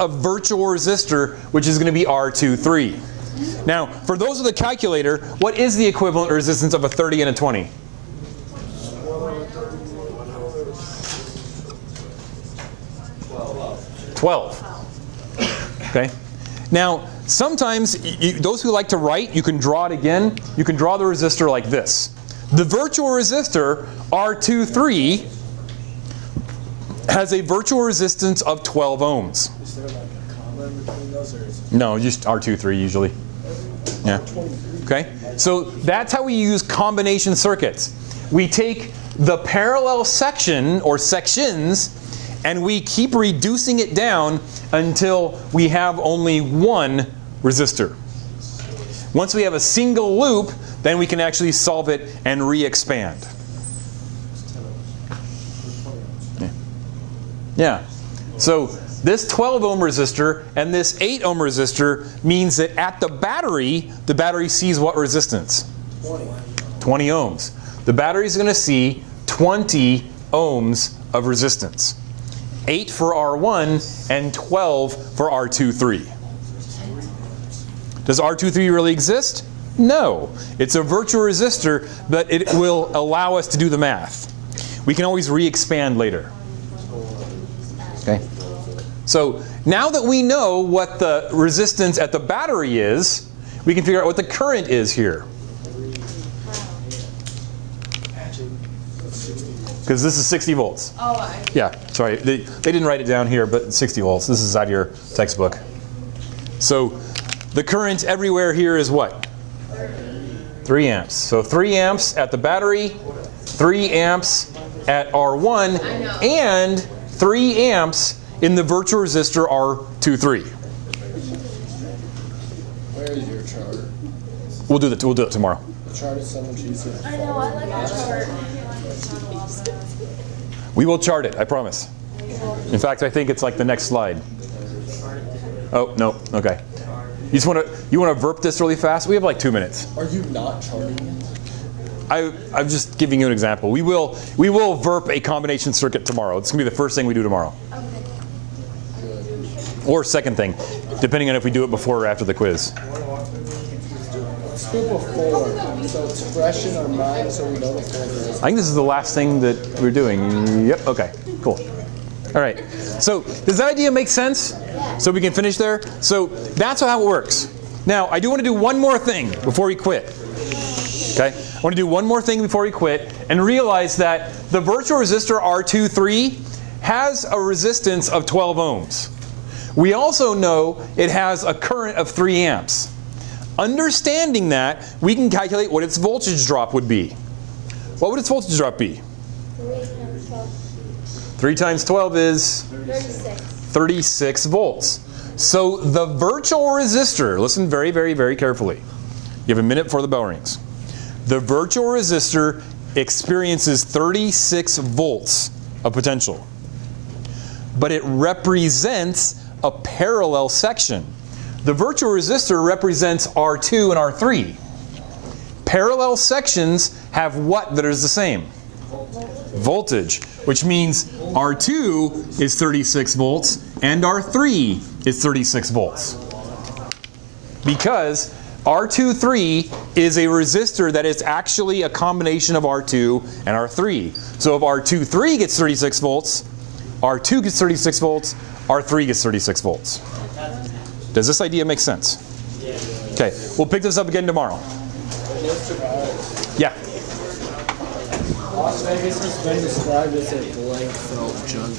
a virtual resistor, which is going to be R23. Now, for those with a calculator, what is the equivalent resistance of a 30 and a 20? 12. Okay. Now, sometimes those who like to write, you can draw it again. You can draw the resistor like this. The virtual resistor, R23, has a virtual resistance of 12 ohms. Is there like a comma in between those, or is it No, just R23 usually. Yeah. Okay. So that's how we use combination circuits. We take the parallel section or sections and we keep reducing it down until we have only one resistor. Once we have a single loop, then we can actually solve it and re-expand. Yeah. So this 12 ohm resistor and this 8 ohm resistor means that at the battery sees what resistance? 20 ohms. The battery is going to see 20 ohms of resistance. 8 for R1 and 12 for R23. Does R23 really exist? No. It's a virtual resistor, but it will allow us to do the math. We can always re-expand later. Okay. So now that we know what the resistance at the battery is, we can figure out what the current is here. Because this is 60 volts. Oh, yeah, sorry. They didn't write it down here, but 60 volts. This is out of your textbook. So the current everywhere here is what? 3 amps. So 3 amps at the battery, 3 amps at R1, and 3 amps in the virtual resistor R23. Where is your chart? We'll do it tomorrow. The chart is so much easier. I know, I like the chart. We will chart it, I promise. In fact, I think it's like the next slide. Oh, no, okay. You want to VIRP this really fast? We have like 2 minutes. Are you not charting it? I'm just giving you an example. We will VIRP a combination circuit tomorrow. It's going to be the first thing we do tomorrow. Okay. Or second thing, depending on if we do it before or after the quiz. Let's do before, so it's fresh in our mind, so we know the flavor. I think this is the last thing that we're doing. Yep, okay, cool. All right, so does that idea make sense? So we can finish there? So that's how it works. Now, I do want to do one more thing before we quit. Okay, I want to do one more thing before we quit and realize that the virtual resistor R23 has a resistance of 12 ohms. We also know it has a current of 3 amps. Understanding that, we can calculate what its voltage drop would be. What would its voltage drop be? 3 times 12 is 36 volts. So the virtual resistor, listen very, very, very carefully. You have a minute before the bell rings. The virtual resistor experiences 36 volts of potential. But it represents a parallel section. The virtual resistor represents R2 and R3. Parallel sections have what that is the same? Voltage, which means R2 is 36 volts and R3 is 36 volts. Because R23 is a resistor that is actually a combination of R2 and R3. So if R23 gets 36 volts, R2 gets 36 volts, R3 gets 36 volts. Does this idea make sense? Okay, we'll pick this up again tomorrow. Yeah. Las Vegas has been described as a blank felt jungle.